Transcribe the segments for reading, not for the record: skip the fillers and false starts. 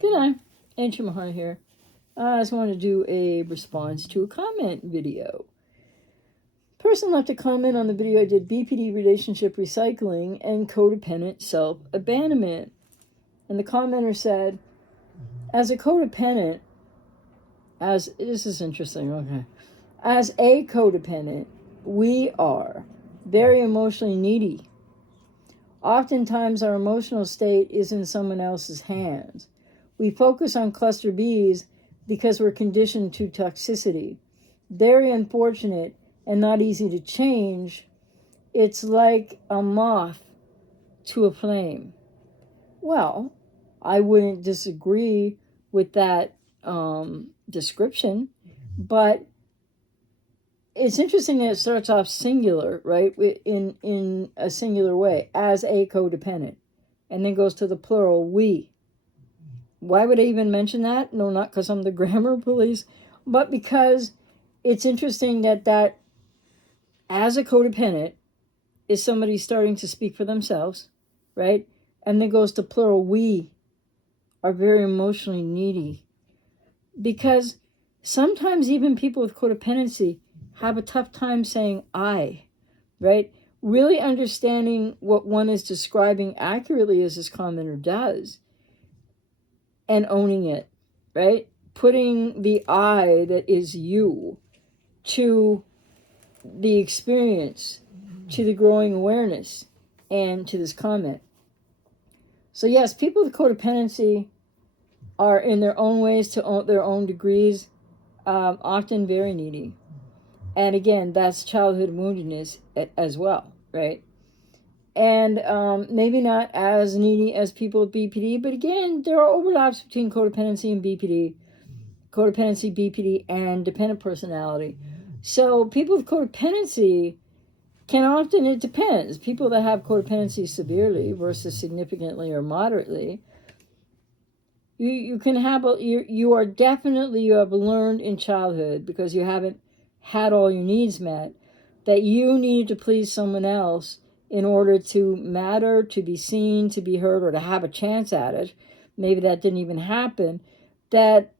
Good night. Ajmahari here. I just want to do a response to a comment video. Person left a comment on the video I did BPD relationship recycling and codependent self-abandonment. And the commenter said, as a codependent, this is interesting, okay. As a codependent, we are very emotionally needy. Oftentimes our emotional state is in someone else's hands. We focus on cluster Bs because we're conditioned to toxicity. Very unfortunate and not easy to change. It's like a moth to a flame. Well, I wouldn't disagree with that description, but it's interesting that it starts off singular, right? In a singular way, as a codependent, and then goes to the plural, we. Why would I even mention that? No, not because I'm the grammar police, but because it's interesting that as a codependent is somebody starting to speak for themselves, right? And then goes to plural, we are very emotionally needy. Because sometimes even people with codependency have a tough time saying I, right? Really understanding what one is describing accurately as this commenter does and owning it, right? Putting the I that is you to the experience, to the growing awareness, and to this comment. So yes, people with codependency are in their own ways, to their own degrees, often very needy. And again, that's childhood woundedness as well, right? And maybe not as needy as people with BPD, but again, there are overlaps between codependency and BPD, codependency, BPD, and dependent personality. So people with codependency can often, it depends. People that have codependency severely versus significantly or moderately, you can have you have learned in childhood, because you haven't had all your needs met, that you need to please someone else in order to matter, to be seen, to be heard, or to have a chance at it. Maybe that didn't even happen. That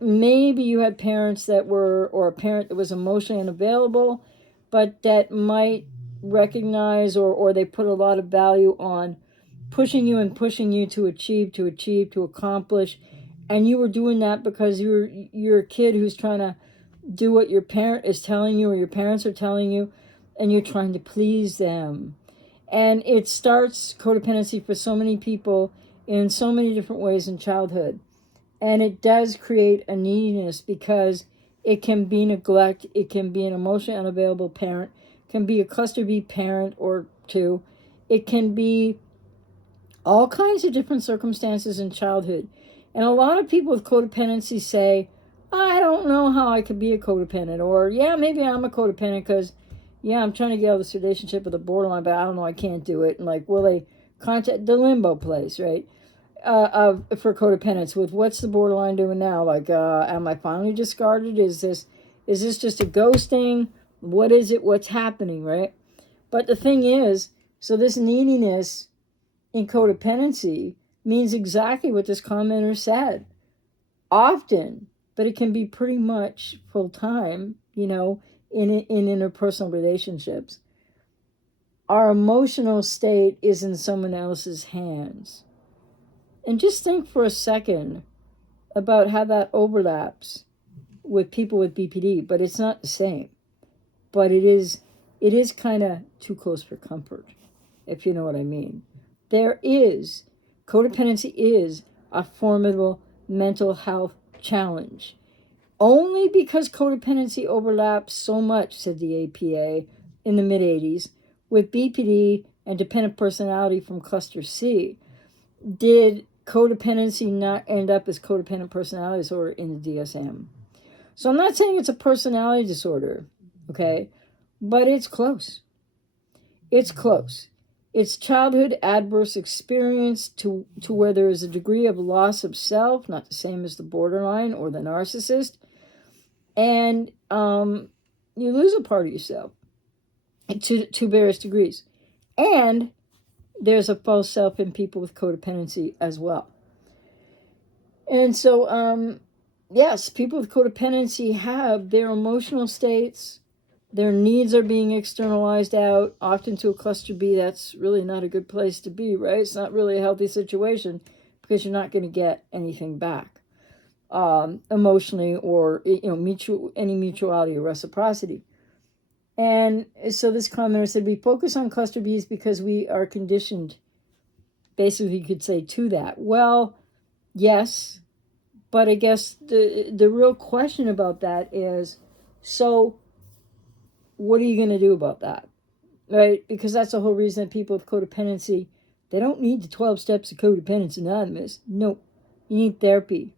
maybe you had parents that were, or a parent that was emotionally unavailable, but that might recognize, or they put a lot of value on pushing you to achieve, to accomplish. And you were doing that because you're a kid who's trying to do what your parent is telling you, or your parents are telling you, and you're trying to please them. And it starts codependency for so many people in so many different ways in childhood. And it does create a neediness, because it can be neglect, it can be an emotionally unavailable parent, it can be a cluster B parent or two, it can be all kinds of different circumstances in childhood. And a lot of people with codependency say, I don't know how I could be a codependent, or yeah, maybe I'm a codependent because, yeah, I'm trying to get out of this relationship with a borderline, but I don't know, I can't do it. And like, will they contact the limbo place, right? For codependence, with what's the borderline doing now? Like, am I finally discarded? Is this just a ghosting? What is it? What's happening, right? But the thing is, so this neediness in codependency means exactly what this commenter said. Often, but it can be pretty much full time, in interpersonal relationships. Our emotional state is in someone else's hands. And just think for a second about how that overlaps with people with BPD, but it's not the same. But it is kind of too close for comfort, if you know what I mean. Codependency is a formidable mental health challenge. Only because codependency overlaps so much, said the APA in the mid-'80s, with BPD and dependent personality from cluster C, did codependency not end up as codependent personality disorder in the DSM. So I'm not saying it's a personality disorder, okay? But it's close. It's close. It's childhood adverse experience to where there is a degree of loss of self, not the same as the borderline or the narcissist. And you lose a part of yourself to various degrees. And there's a false self in people with codependency as well. And so, yes, people with codependency have their emotional states, their needs are being externalized out, often to a cluster B. That's really not a good place to be, right? It's not really a healthy situation because you're not going to get anything back emotionally or any mutuality or reciprocity. And so this commenter said, we focus on cluster Bs because we are conditioned, basically you could say, to that. Well, yes, but I guess the real question about that is, so what are you going to do about that? Right? Because that's the whole reason that people with codependency, they don't need the 12 steps of Codependence Anonymous. No, you need therapy.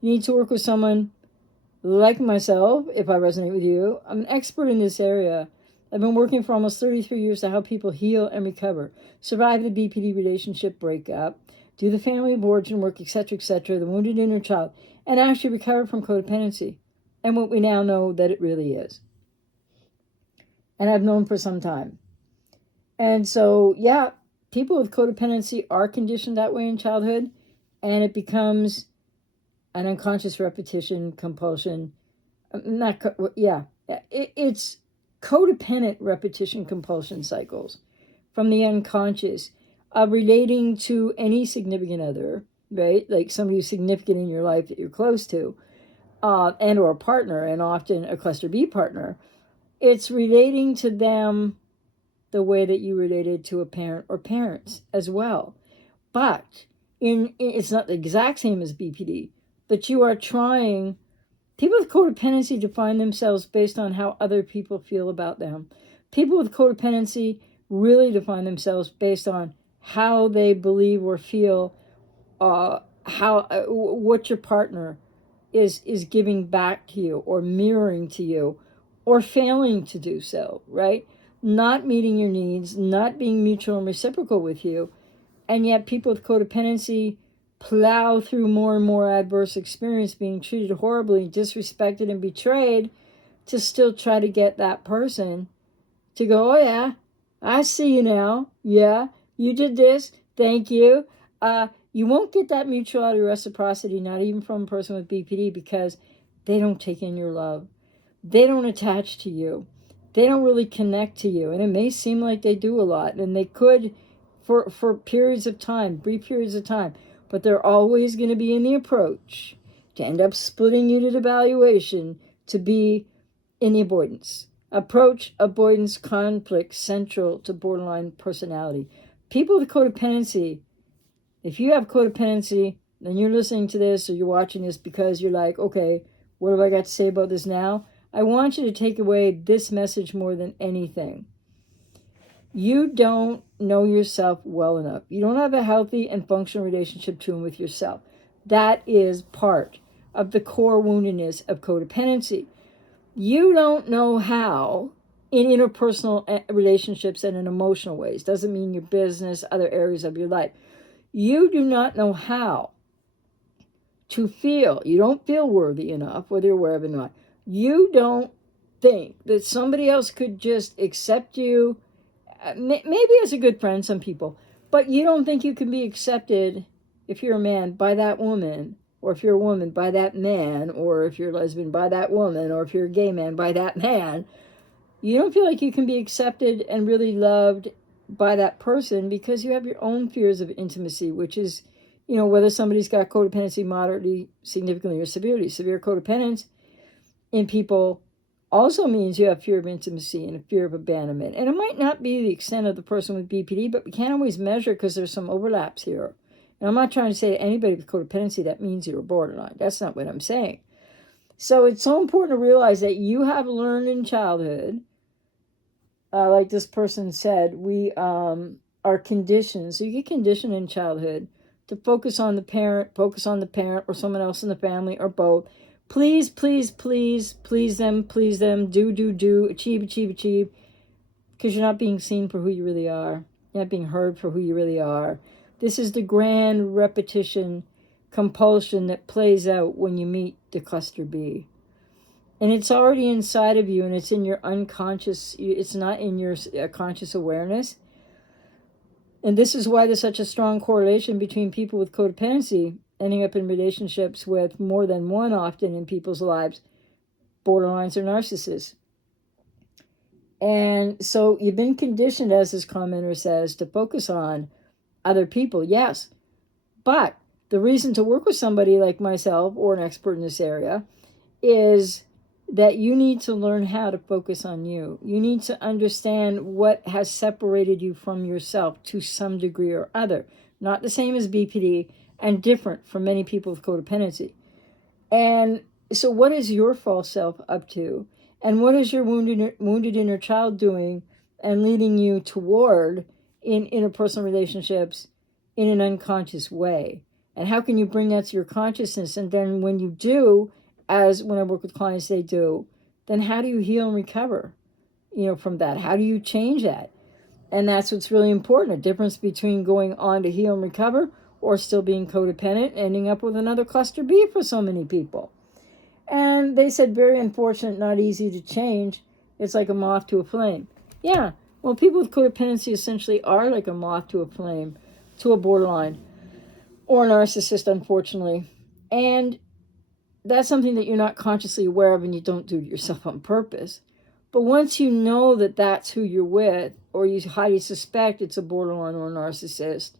You need to work with someone like myself, if I resonate with you. I'm an expert in this area. I've been working for almost 33 years to help people heal and recover, survive the BPD relationship breakup, do the family of origin work, etc., the wounded inner child, and actually recover from codependency. And what we now know that it really is. And I've known for some time. And so, yeah, people with codependency are conditioned that way in childhood, and it becomes an unconscious repetition, compulsion. It's codependent repetition compulsion cycles from the unconscious, relating to any significant other, right? Like somebody who's significant in your life that you're close to, and or a partner, and often a cluster B partner. It's relating to them the way that you related to a parent or parents as well. But it's not the exact same as BPD, but you are trying. People with codependency define themselves based on how other people feel about them. People with codependency really define themselves based on how they believe or feel, what your partner is giving back to you or mirroring to you or failing to do so, right? Not meeting your needs, not being mutual and reciprocal with you. And yet people with codependency plow through more and more adverse experience, being treated horribly, disrespected, and betrayed, to still try to get that person to go, oh yeah, I see you now. Yeah, you did this. Thank you. You won't get that mutuality reciprocity, not even from a person with BPD, because they don't take in your love. They don't attach to you. They don't really connect to you. And it may seem like they do a lot, and they could for periods of time, brief periods of time, but they're always going to be in the approach to end up splitting unit evaluation, to be in the avoidance. Approach, avoidance, conflict, central to borderline personality. People with codependency, if you have codependency, and you're listening to this or you're watching this because you're like, okay, what have I got to say about this now? I want you to take away this message more than anything. You don't know yourself well enough. You don't have a healthy and functional relationship to and with yourself. That is part of the core woundedness of codependency. You don't know how in interpersonal relationships and in emotional ways. Doesn't mean your business, other areas of your life. You do not know how to feel. You don't feel worthy enough, whether you're aware of it or not. You don't think that somebody else could just accept you, maybe as a good friend, some people, but you don't think you can be accepted if you're a man by that woman, or if you're a woman by that man, or if you're a lesbian by that woman, or if you're a gay man by that man. You don't feel like you can be accepted and really loved by that person because you have your own fears of intimacy, which is, whether somebody's got codependency moderately, significantly, or severely. Severe codependence in people also means you have fear of intimacy and a fear of abandonment. And it might not be the extent of the person with BPD, but we can't always measure because there's some overlaps here. And I'm not trying to say to anybody with codependency that means you're borderline. That's not what I'm saying. So it's so important to realize that you have learned in childhood, like this person said, we are conditioned. So you get conditioned in childhood to focus on the parent, or someone else in the family, or both. Please, please, please, please them, do, achieve, because you're not being seen for who you really are. You're not being heard for who you really are. This is the grand repetition compulsion that plays out when you meet the cluster B. And it's already inside of you, and it's in your unconscious, it's not in your conscious awareness. And this is why there's such a strong correlation between people with codependency ending up in relationships with more than one often in people's lives, borderlines or narcissists. And so you've been conditioned, as this commenter says, to focus on other people, yes. But the reason to work with somebody like myself or an expert in this area is that you need to learn how to focus on you. You need to understand what has separated you from yourself to some degree or other. Not the same as BPD and different from many people with codependency. And so what is your false self up to? And what is your wounded inner child doing and leading you toward in interpersonal relationships in an unconscious way? And how can you bring that to your consciousness? And then when you do, as when I work with clients, they do, then how do you heal and recover, from that? How do you change that? And that's what's really important, a difference between going on to heal and recover or still being codependent, ending up with another cluster B for so many people. And they said, very unfortunate, not easy to change. It's like a moth to a flame. Yeah, well, people with codependency essentially are like a moth to a flame, to a borderline, or a narcissist, unfortunately. And that's something that you're not consciously aware of and you don't do to yourself on purpose. But once you know that that's who you're with, or you highly suspect it's a borderline or a narcissist,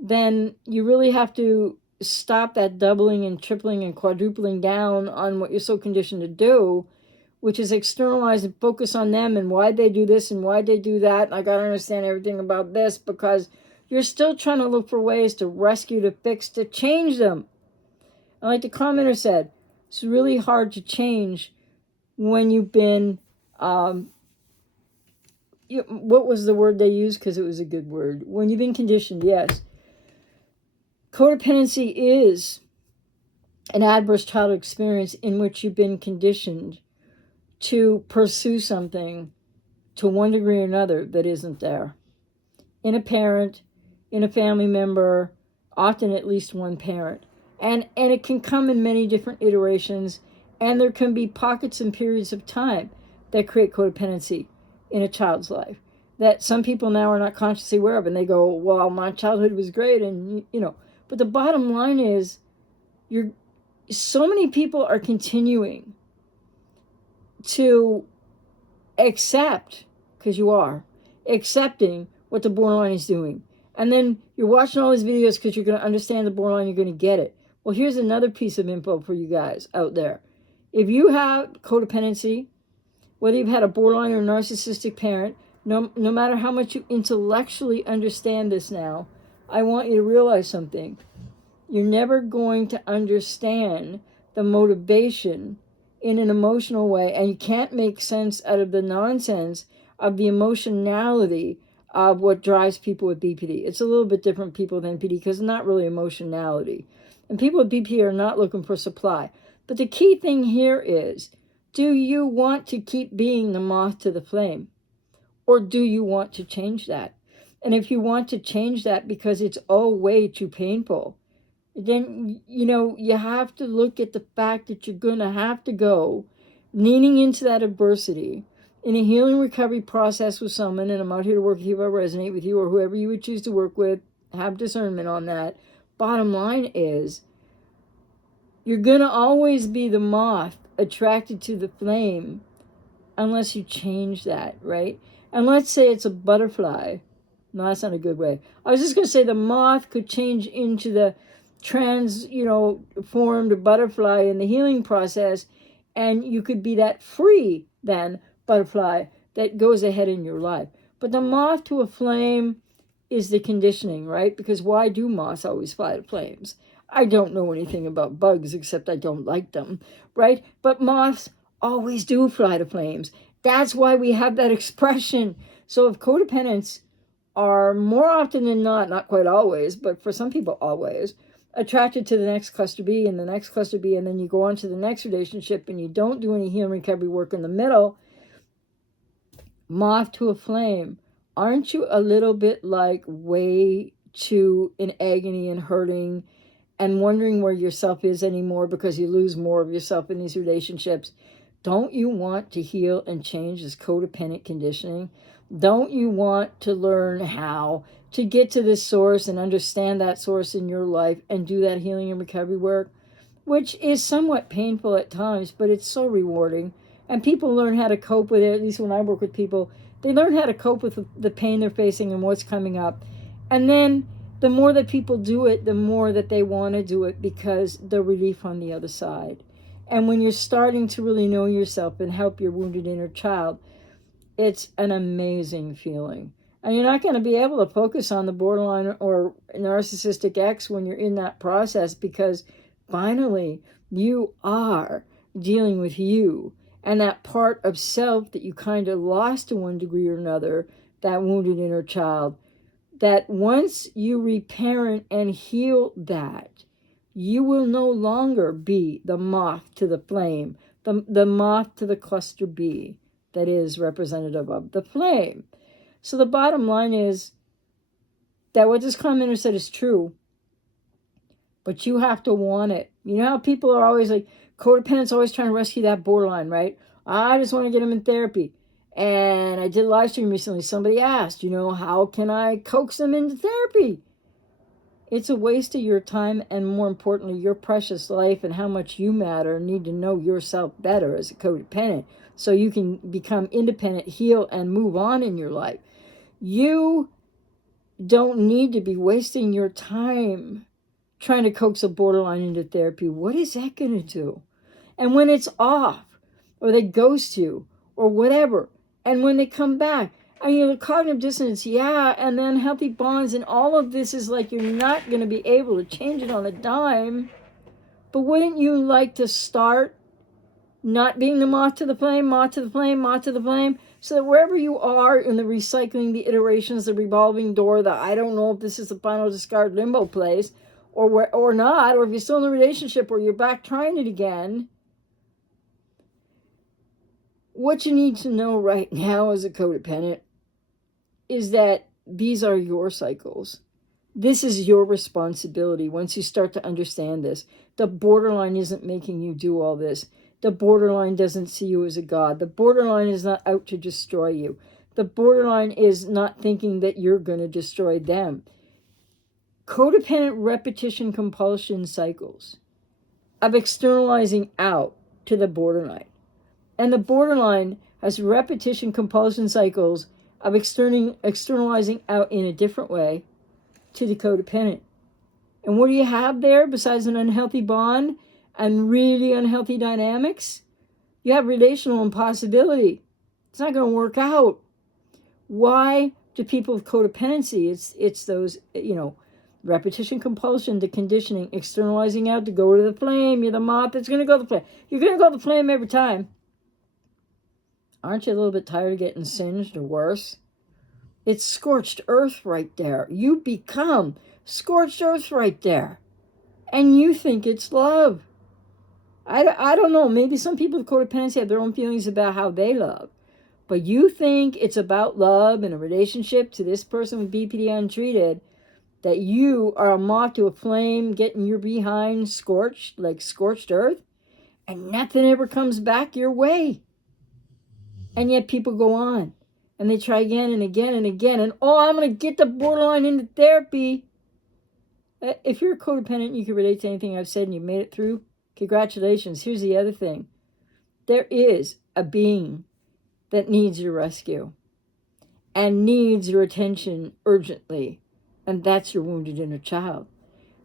then you really have to stop that doubling and tripling and quadrupling down on what you're so conditioned to do, which is externalize and focus on them and why they do this and why they do that. And I got to understand everything about this, because you're still trying to look for ways to rescue, to fix, to change them. And like the commenter said, it's really hard to change when you've been, what was the word they used? Because it was a good word. When you've been conditioned, yes. Codependency is an adverse childhood experience in which you've been conditioned to pursue something to one degree or another that isn't there. In a parent, in a family member, often at least one parent. And it can come in many different iterations, and there can be pockets and periods of time that create codependency in a child's life that some people now are not consciously aware of, and they go, well, my childhood was great, and but the bottom line is so many people are continuing to accept, because you are accepting what the borderline is doing. And then you're watching all these videos because you're going to understand the borderline, you're going to get it. Well, here's another piece of info for you guys out there. If you have codependency, whether you've had a borderline or narcissistic parent, no matter how much you intellectually understand this now, I want you to realize something. You're never going to understand the motivation in an emotional way, and you can't make sense out of the nonsense of the emotionality of what drives people with BPD. It's a little bit different people than PD because it's not really emotionality. And people with BPD are not looking for supply. But the key thing here is, do you want to keep being the moth to the flame? Or do you want to change that? And if you want to change that because it's all way too painful, then, you have to look at the fact that you're going to have to go leaning into that adversity in a healing recovery process with someone, and I'm out here to work with you if I resonate with you or whoever you would choose to work with, have discernment on that. Bottom line is, you're going to always be the moth attracted to the flame unless you change that, right? And let's say it's a butterfly. No, that's not a good way. I was just going to say the moth could change into the formed butterfly in the healing process, and you could be that free then butterfly that goes ahead in your life. But the moth to a flame is the conditioning, right? Because why do moths always fly to flames? I don't know anything about bugs except I don't like them, right? But moths always do fly to flames. That's why we have that expression. So if codependents are more often than not quite always, but for some people always, attracted to the next cluster B and the next cluster B, and then you go on to the next relationship and you don't do any healing recovery work in the middle, moth to a flame, aren't you a little bit like way too in agony and hurting and wondering where yourself is anymore because you lose more of yourself in these relationships? Don't you want to heal and change this codependent conditioning? Don't you want to learn how to get to this source and understand that source in your life and do that healing and recovery work, which is somewhat painful at times, but it's so rewarding. And people learn how to cope with it. At least when I work with people, they learn how to cope with the pain they're facing and what's coming up. And then the more that people do it, the more that they want to do it, because the relief on the other side. And when you're starting to really know yourself and help your wounded inner child, it's an amazing feeling. And you're not going to be able to focus on the borderline or narcissistic ex when you're in that process, because finally you are dealing with you and that part of self that you kind of lost to one degree or another, that wounded inner child, that once you reparent and heal that, you will no longer be the moth to the flame, the moth to the cluster bee that is representative of the flame. So the bottom line is that what this commenter said is true, but you have to want it. You know how people are always like, codependents always trying to rescue that borderline, right? I just want to get them in therapy. And I did a live stream recently. Somebody asked, how can I coax them into therapy? It's a waste of your time and, more importantly, your precious life and how much you matter and need to know yourself better as a codependent so you can become independent, heal, and move on in your life. You don't need to be wasting your time trying to coax a borderline into therapy. What is that going to do? And when it's off, or they ghost you, or whatever, and when they come back, and the cognitive dissonance, and the unhealthy bonds, and all of this is like you're not going to be able to change it on a dime. But wouldn't you like to start not being the moth to the flame, moth to the flame, moth to the flame, so that wherever you are in the recycling, the iterations, the revolving door, the I don't know if this is the final discard limbo place, or not, or if you're still in a relationship or you're back trying it again, what you need to know right now as a codependent is that these are your cycles. This is your responsibility once you start to understand this. The borderline isn't making you do all this. The borderline doesn't see you as a god. The borderline is not out to destroy you. The borderline is not thinking that you're going to destroy them. Codependent repetition compulsion cycles of externalizing out to the borderline. And the borderline has repetition compulsion cycles of externalizing out in a different way to the codependent. And what do you have there besides an unhealthy bond and really unhealthy dynamics? You have relational impossibility. It's not going to work out. Why do people with codependency? It's those, repetition compulsion, the conditioning, externalizing out to go to the flame. You're the moth that's going to go to the flame. You're going to go to the flame every time. Aren't you a little bit tired of getting singed or worse? It's scorched earth right there. You become scorched earth right there. And you think it's love. I don't know. Maybe some people with codependency have their own feelings about how they love. But you think it's about love and a relationship to this person with BPD untreated, that you are a moth to a flame, getting your behind scorched, like scorched earth, and nothing ever comes back your way. And yet people go on, and they try again and again and again, and I'm going to get the borderline into therapy. If you're a codependent, you can relate to anything I've said and you made it through, congratulations. Here's the other thing. There is a being that needs your rescue and needs your attention urgently, and that's your wounded inner child.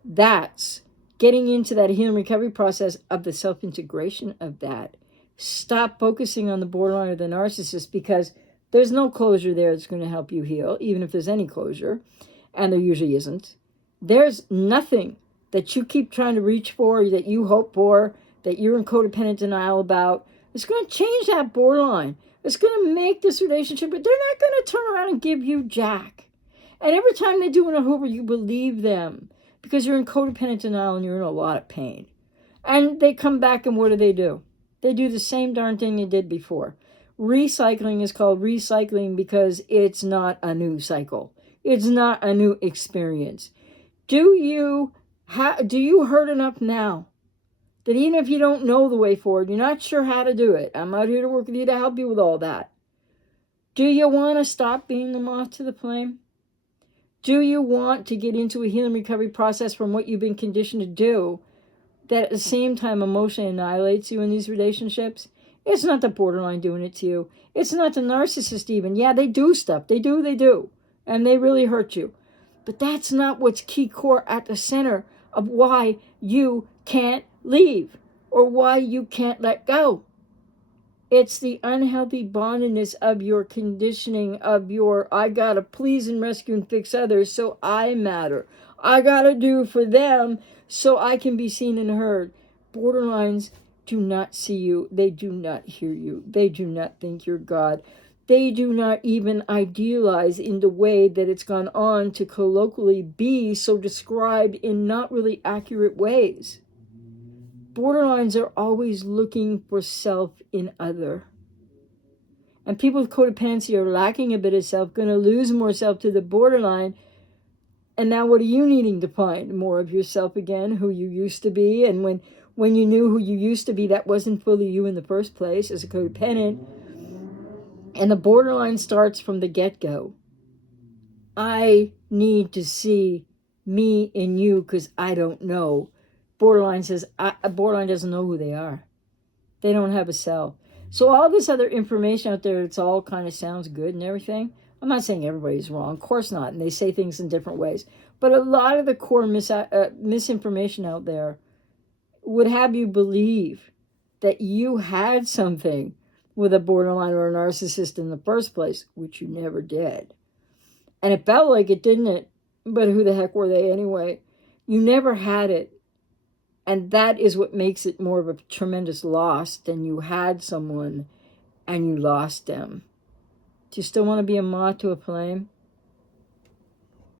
That's getting into that healing recovery process of the self-integration of that. Stop focusing on the borderline or the narcissist, because there's no closure there that's going to help you heal, even if there's any closure, and there usually isn't. There's nothing that you keep trying to reach for, that you hope for, that you're in codependent denial about. It's going to change that borderline. It's going to make this relationship, but they're not going to turn around and give you jack. And every time they do in a Hoover, you believe them, because you're in codependent denial and you're in a lot of pain. And they come back, and what do? They do the same darn thing they did before. Recycling is called recycling because it's not a new cycle. It's not a new experience. Do you hurt enough now that even if you don't know the way forward, you're not sure how to do it? I'm out here to work with you to help you with all that. Do you want to stop being the moth to the flame? Do you want to get into a healing recovery process from what you've been conditioned to do that at the same time emotionally annihilates you in these relationships? It's not the borderline doing it to you. It's not the narcissist even. Yeah, they do stuff. They do. And they really hurt you. But that's not what's key core at the center of why you can't leave or why you can't let go. It's the unhealthy bondedness of your conditioning, of your, I gotta please and rescue and fix others so I matter. I gotta do for them so I can be seen and heard. Borderlines do not see you. They do not hear you. They do not think you're God. They do not even idealize in the way that it's gone on to colloquially be so described in not really accurate ways. Borderlines are always looking for self in other. And people with codependency are lacking a bit of self, going to lose more self to the borderline. And now what are you needing to find? More of yourself again, who you used to be. And when you knew who you used to be, that wasn't fully you in the first place as a codependent. And the borderline starts from the get-go. I need to see me in you because I don't know. Borderline says, borderline doesn't know who they are. They don't have a self. So all this other information out there, it's all kind of sounds good and everything. I'm not saying everybody's wrong. Of course not. And they say things in different ways. But a lot of the core misinformation out there would have you believe that you had something with a borderline or a narcissist in the first place, which you never did. And it felt like it, didn't it? But who the heck were they anyway? You never had it. And that is what makes it more of a tremendous loss than you had someone and you lost them. Do you still want to be a moth to a flame?